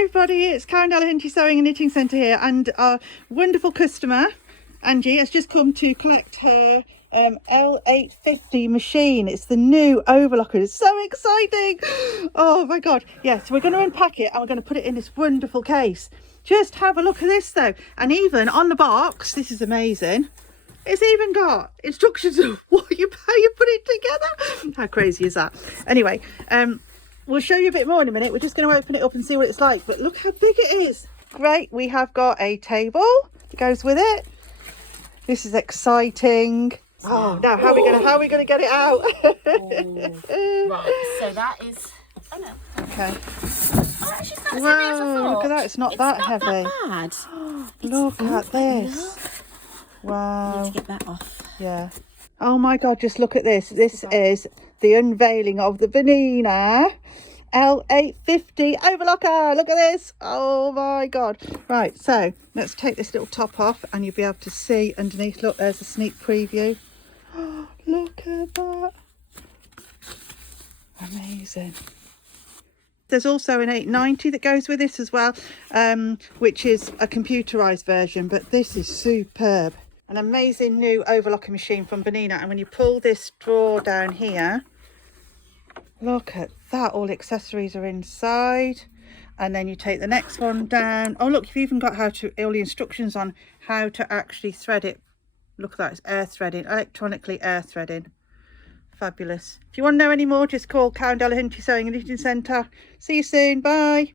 Hello everybody, it's Delahunty Sewing and Knitting Centre here, and our wonderful customer Angie has just come to collect her L850 machine. It's the new overlocker. It's so exciting. Oh my god. Yes, we're going to unpack it and we're going to put it in this wonderful case. Just have a look at this though, and even on the box, this is amazing, it's even got instructions of how you put it together. How crazy is that? Anyway, we'll show you a bit more in a minute. We're just going to open it up and see what it's like, but look how big it is. Great. We have got a table that goes with it. This is exciting. Oh, now how are we going to get it out? Right, so that is, oh no. Okay. Oh, actually, it's not as heavy as I Wow, thought. look at that. It's not that heavy. That bad. Look at this. Wow. I need to get that off. Yeah. Oh my god, just look at this. This is the unveiling of the Bernina L850 Overlocker. Look at this. Oh my god. Right, so let's take this little top off and you'll be able to see underneath. Look, there's a sneak preview. Oh, look at that. Amazing. There's also an 890 that goes with this as well, which is a computerized version, but this is superb. An amazing new overlocker machine from Bernina, and when you pull this drawer down here, look at that, all accessories are inside, and then you take the next one down. Oh look, you've even got all the instructions on how to actually thread it. Look at that, it's air threading, electronically air threading. Fabulous. If you want to know any more, just call Delahunty Sewing and Knitting Centre. See you soon, bye.